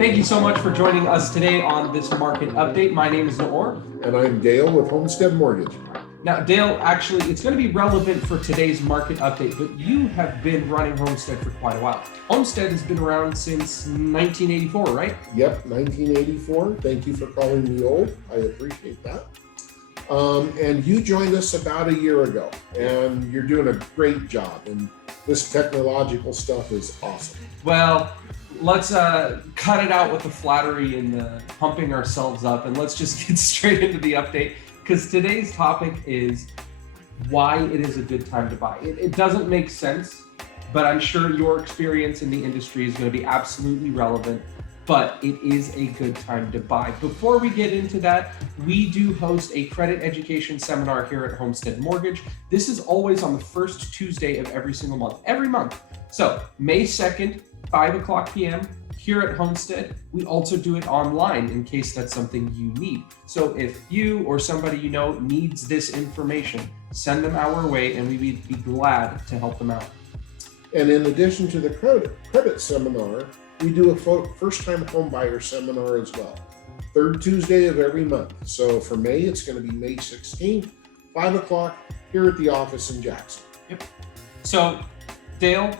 Thank you so much for joining us today on this market update. My name is Noor. And I'm Dale with Homestead Mortgage. Now, Dale, actually, it's going to be relevant for today's market update, but you have been running Homestead for quite a while. Homestead has been around since 1984, right? Yep, 1984. Thank you for calling me old. I appreciate that. And you joined us about a year ago, and you're doing a great job. And this technological stuff is awesome. Well, let's cut it out with the flattery and the pumping ourselves up, and let's just get straight into the update, because today's topic is why it is a good time to buy. It doesn't make sense, but I'm sure your experience in the industry is going to be absolutely relevant, but it is a good time to buy. Before we get into that, we do host a credit education seminar here at Homestead Mortgage. This is always on the first Tuesday of every single month, every month. So May 2nd, 5 p.m. here at Homestead. We also do it online in case that's something you need. So if you or somebody you know needs this information, send them our way and we would be glad to help them out. And in addition to the credit seminar, we do a first-time homebuyer seminar as well. Third Tuesday of every month. So for May, it's going to be May 16th, 5 here at the office in Jackson. Yep. So Dale,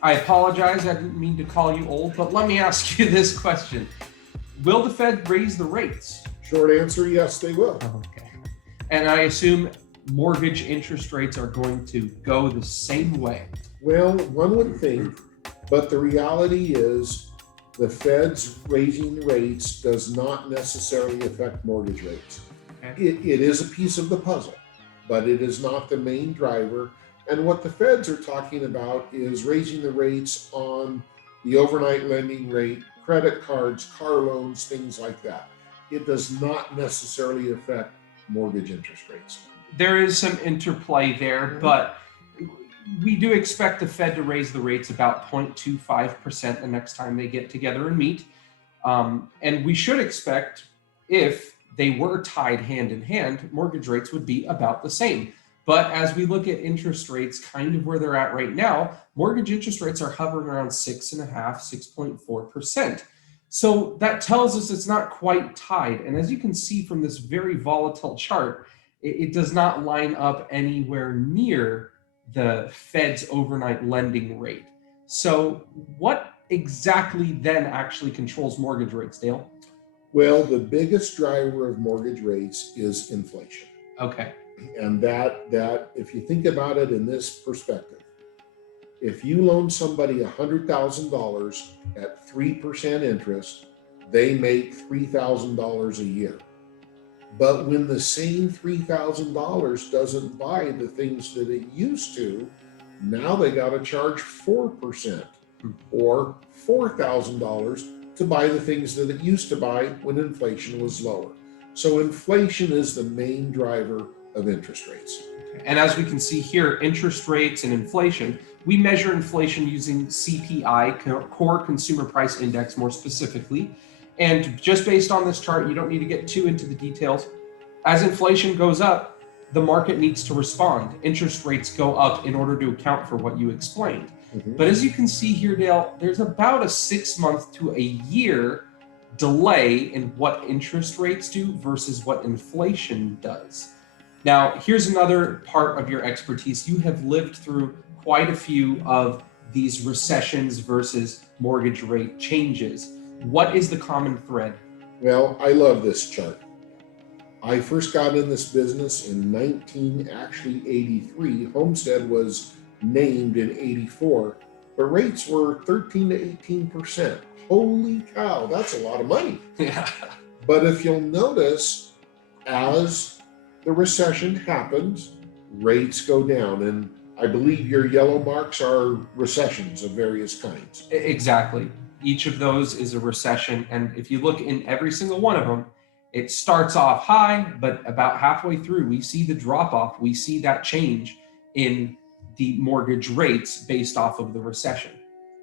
I apologize, I didn't mean to call you old, but let me ask you this question. Will the Fed raise the rates? Short answer, yes, they will. Okay. And I assume mortgage interest rates are going to go the same way. Well, one would think, but the reality is the Fed's raising rates does not necessarily affect mortgage rates. Okay. It is a piece of the puzzle, but it is not the main driver. And what the Feds are talking about is raising the rates on the overnight lending rate, credit cards, car loans, things like that. It does not necessarily affect mortgage interest rates. There is some interplay there, but we do expect the Fed to raise the rates about 0.25% the next time they get together and meet. And we should expect, if they were tied hand in hand, mortgage rates would be about the same. But as we look at interest rates, kind of where they're at right now, mortgage interest rates are hovering around 6.5%, 6.4%. So that tells us it's not quite tied. And as you can see from this very volatile chart, it does not line up anywhere near the Fed's overnight lending rate. So what exactly then actually controls mortgage rates, Dale? Well, the biggest driver of mortgage rates is inflation. Okay. And that if you think about it in this perspective, if you loan somebody $100,000 at 3% interest, they make $3,000 a year. But when the same $3,000 doesn't buy the things that it used to, now they got to charge 4% or $4,000 to buy the things that it used to buy when inflation was lower. So inflation is the main driver of interest rates. And as we can see here, interest rates and inflation, we measure inflation using CPI, Core Consumer Price Index more specifically. And just based on this chart, you don't need to get too into the details. As inflation goes up, the market needs to respond. Interest rates go up in order to account for what you explained. But as you can see here, Dale, there's about a 6 month to a year delay in what interest rates do versus what inflation does. Now, here's another part of your expertise. You have lived through quite a few of these recessions versus mortgage rate changes. What is the common thread? Well, I love this chart. I first got in this business in 1983. Homestead was named in 84, but rates were 13 to 18%. Holy cow, that's a lot of money. Yeah. But if you'll notice, as the recession happens, rates go down. And I believe your yellow marks are recessions of various kinds. Exactly. Each of those is a recession. And if you look in every single one of them, it starts off high, but about halfway through, we see the drop off. We see that change in the mortgage rates based off of the recession.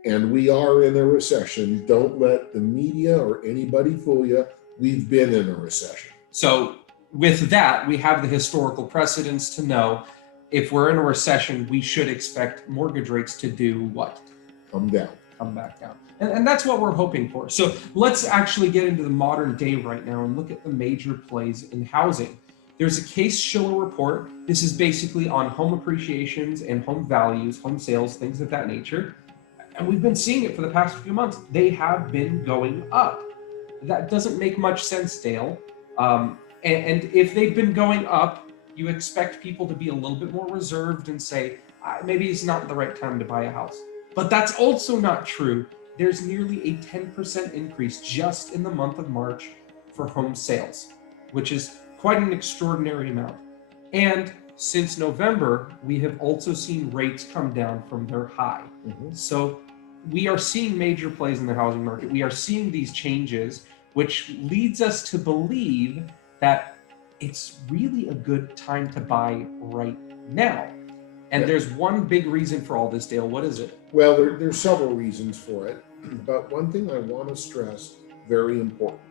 And we are in a recession. Don't let the media or anybody fool you. We've been in a recession. So with that, we have the historical precedents to know if we're in a recession, we should expect mortgage rates to do what? Come down. come back down. And that's what we're hoping for. So let's actually get into the modern day right now and look at the major plays in housing. There's a Case-Shiller report. This is basically on home appreciations and home values, home sales, things of that nature. And we've been seeing it for the past few months. They have been going up. That doesn't make much sense, Dale. And if they've been going up, you expect people to be a little bit more reserved and say, maybe it's not the right time to buy a house. But that's also not true. There's nearly a 10% increase just in the month of March for home sales, which is quite an extraordinary amount. And since November, we have also seen rates come down from their high. So we are seeing major plays in the housing market. We are seeing these changes, which leads us to believe that it's really a good time to buy right now. And there's one big reason for all this, Dale. What is it? Well, there's several reasons for it, but one thing I want to stress, very important.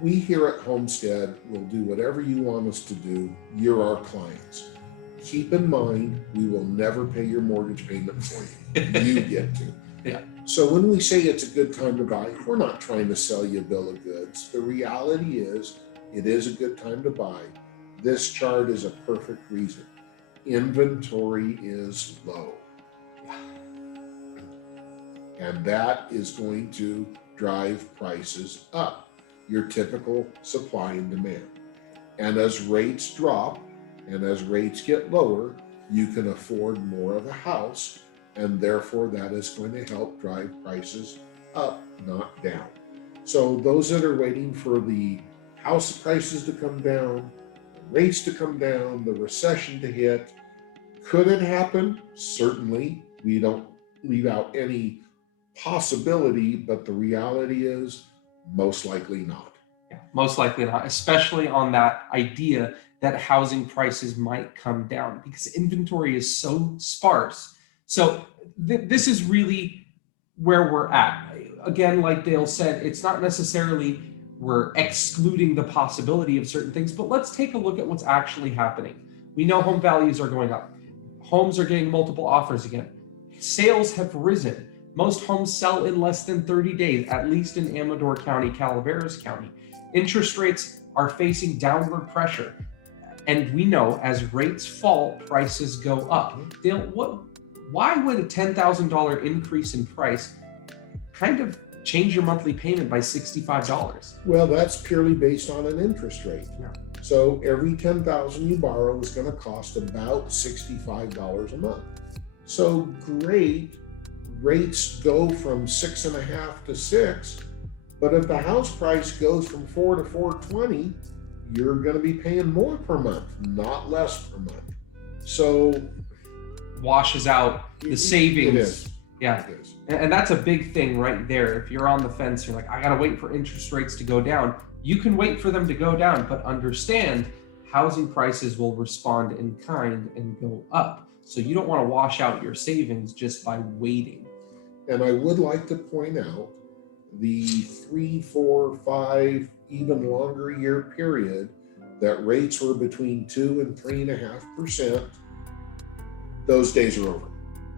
We here at Homestead will do whatever you want us to do. You're our clients. Keep in mind, we will never pay your mortgage payment for you. You get to. Yeah. So when we say it's a good time to buy, we're not trying to sell you a bill of goods. The reality is, it is a good time to buy. This chart is a perfect reason. Inventory is low. And that is going to drive prices up. Your typical supply and demand. And as rates drop and as rates get lower, you can afford more of a house, and therefore that is going to help drive prices up, not down. So those that are waiting for the house prices to come down, rates to come down, the recession to hit, could it happen? Certainly. We don't leave out any possibility, but the reality is most likely not. Yeah, most likely not, especially on that idea that housing prices might come down because inventory is so sparse. So this is really where we're at. Again, like Dale said, it's not necessarily we're excluding the possibility of certain things, but let's take a look at what's actually happening. We know home values are going up. Homes are getting multiple offers again. Sales have risen. Most homes sell in less than 30 days, at least in Amador County, Calaveras County. Interest rates are facing downward pressure. And we know as rates fall, prices go up. Dale, why would a $10,000 increase in price kind of change your monthly payment by $65? Well, that's purely based on an interest rate. Yeah. So every $10,000 you borrow is going to cost about $65 a month. So great, rates go from 6.5 to 6, but if the house price goes from 4 to 420, you're going to be paying more per month, not less per month. So washes out the savings. It is. Yeah. It is. And that's a big thing right there. If you're on the fence, you're like, I got to wait for interest rates to go down. You can wait for them to go down, but understand housing prices will respond in kind and go up. So you don't want to wash out your savings just by waiting. And I would like to point out the 3, 4, 5, even longer year period that rates were between 2 and 3.5%. Those days are over.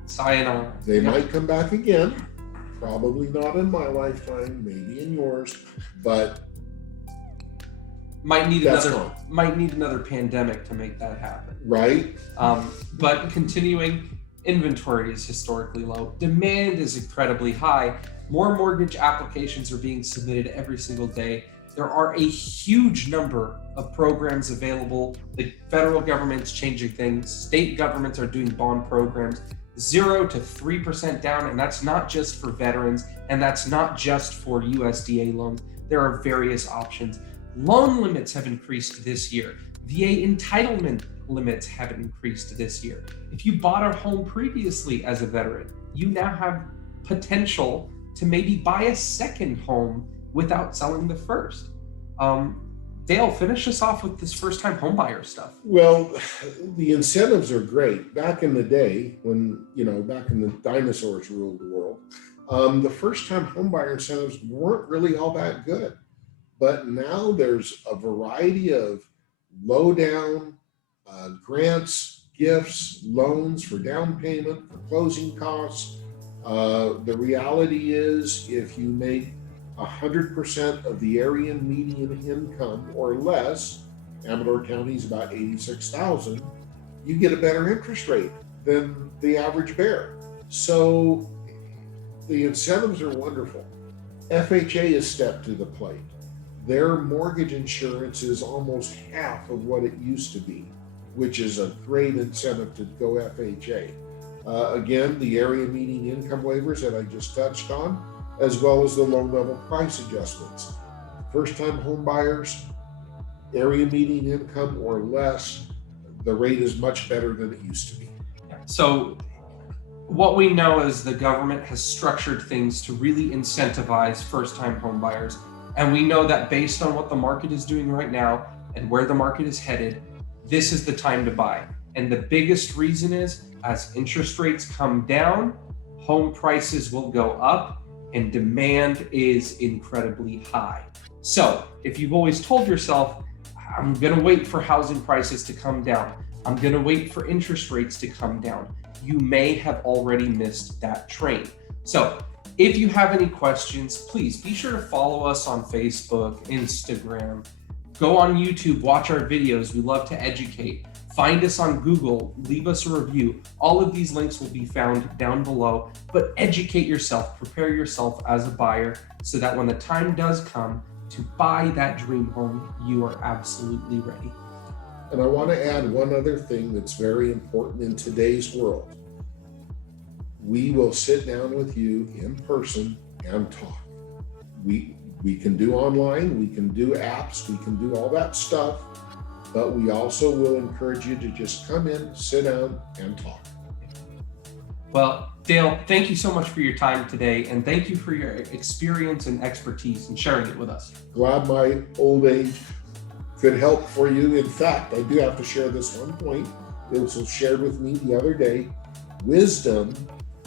Sayonara. They might come back again, probably not in my lifetime, maybe in yours, but might need another pandemic to make that happen. Right. But continuing, inventory is historically low. Demand is incredibly high. More mortgage applications are being submitted every single day. There are a huge number of programs available. The federal government's changing things. State governments are doing bond programs, 0 to 3% down. And that's not just for veterans. And that's not just for USDA loans. There are various options. Loan limits have increased this year. VA entitlement limits have increased this year. If you bought a home previously as a veteran, you now have potential to maybe buy a second home without selling the first. Dale, finish us off with this first-time homebuyer stuff. Well, the incentives are great. Back in the day, when, back in the dinosaurs ruled the world, the first-time homebuyer incentives weren't really all that good. But now there's a variety of low-down grants, gifts, loans for down payment, for closing costs. The reality is, if you make 100% of the area median income or less, Amador County is about 86,000, you get a better interest rate than the average bear. So the incentives are wonderful. FHA has stepped to the plate. Their mortgage insurance is almost half of what it used to be, which is a great incentive to go FHA. Again, the area median income waivers that I just touched on, as well as the low level price adjustments. First time home buyers, area median income or less, the rate is much better than it used to be. So what we know is the government has structured things to really incentivize first-time home buyers. And we know that based on what the market is doing right now and where the market is headed, this is the time to buy. And the biggest reason is, as interest rates come down, home prices will go up and demand is incredibly high. So if you've always told yourself, I'm gonna wait for housing prices to come down, I'm gonna wait for interest rates to come down, you may have already missed that train. So if you have any questions, please be sure to follow us on Facebook, Instagram, go on YouTube, watch our videos. We love to educate. Find us on Google, leave us a review. All of these links will be found down below, but educate yourself, prepare yourself as a buyer so that when the time does come to buy that dream home, you are absolutely ready. And I want to add one other thing that's very important in today's world. We will sit down with you in person and talk. We can do online, we can do apps, we can do all that stuff, but we also will encourage you to just come in, sit down, and talk. Well, Dale, thank you so much for your time today, and thank you for your experience and expertise and sharing it with us. Glad my old age could help for you. In fact, I do have to share this one point. It was shared with me the other day. Wisdom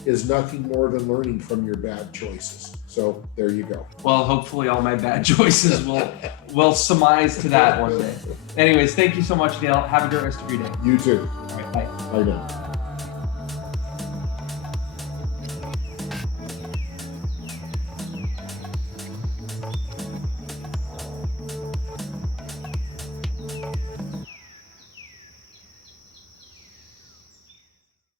is nothing more than learning from your bad choices. So there you go. Well, hopefully all my bad choices will surmise to that one day. Anyways, thank you so much, Dale. Have a great rest of your day. You too. All right, bye. Bye now.